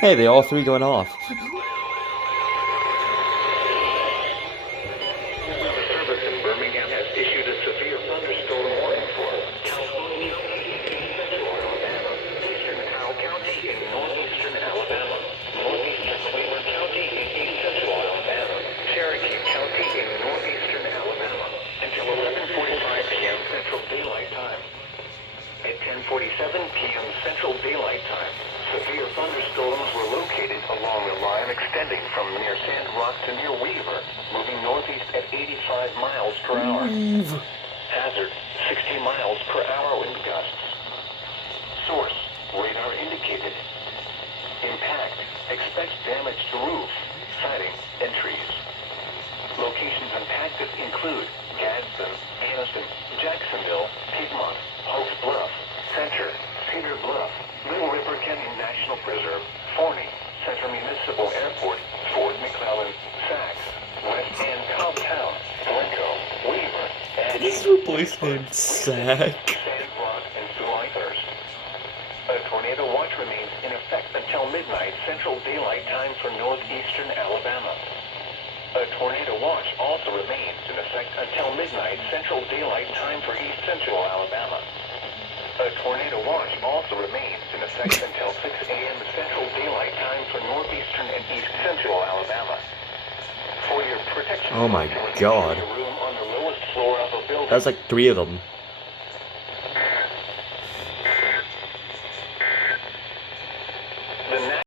Hey, they all three going off. Service in Birmingham has issued a severe thunderstorm warning for California, central Alabama, eastern Powell County, and northeastern Alabama, northeastern Cleveland County, and east central Alabama, Cherokee County, and northeastern Alabama, until 11:45 p.m. Central Daylight Time. At 10:47 p.m. Central Daylight Time, severe thunderstorms were located along the line extending from near Sand Rock to near Weaver, moving northeast at 85 miles per hour. Hazard, 60 miles per hour wind gusts. Source, radar indicated. Impact, expect damage to roof, siding, and trees. Locations impacted include Gadsden, Anniston, Jacksonville, Piedmont, Hope Bluff, Center, Cedar Bluff, Little River Canyon National Preserve, Forney, Center Municipal Airport, Fort McClellan, Sachs, West End, Cobbtown, Waco, Weaver, and This is a place named Sack. Sand Rock, and Sullivers. A tornado watch remains in effect until midnight Central Daylight Time for northeastern Alabama. A tornado watch also remains in effect until midnight Central Daylight Time for east central Alabama. A tornado watch also remains in effect until 6 a.m. Central Daylight Time for northeastern and east central Alabama. For your protection, Oh my God. your room on the lowest floor of a building. That's like 3 of them.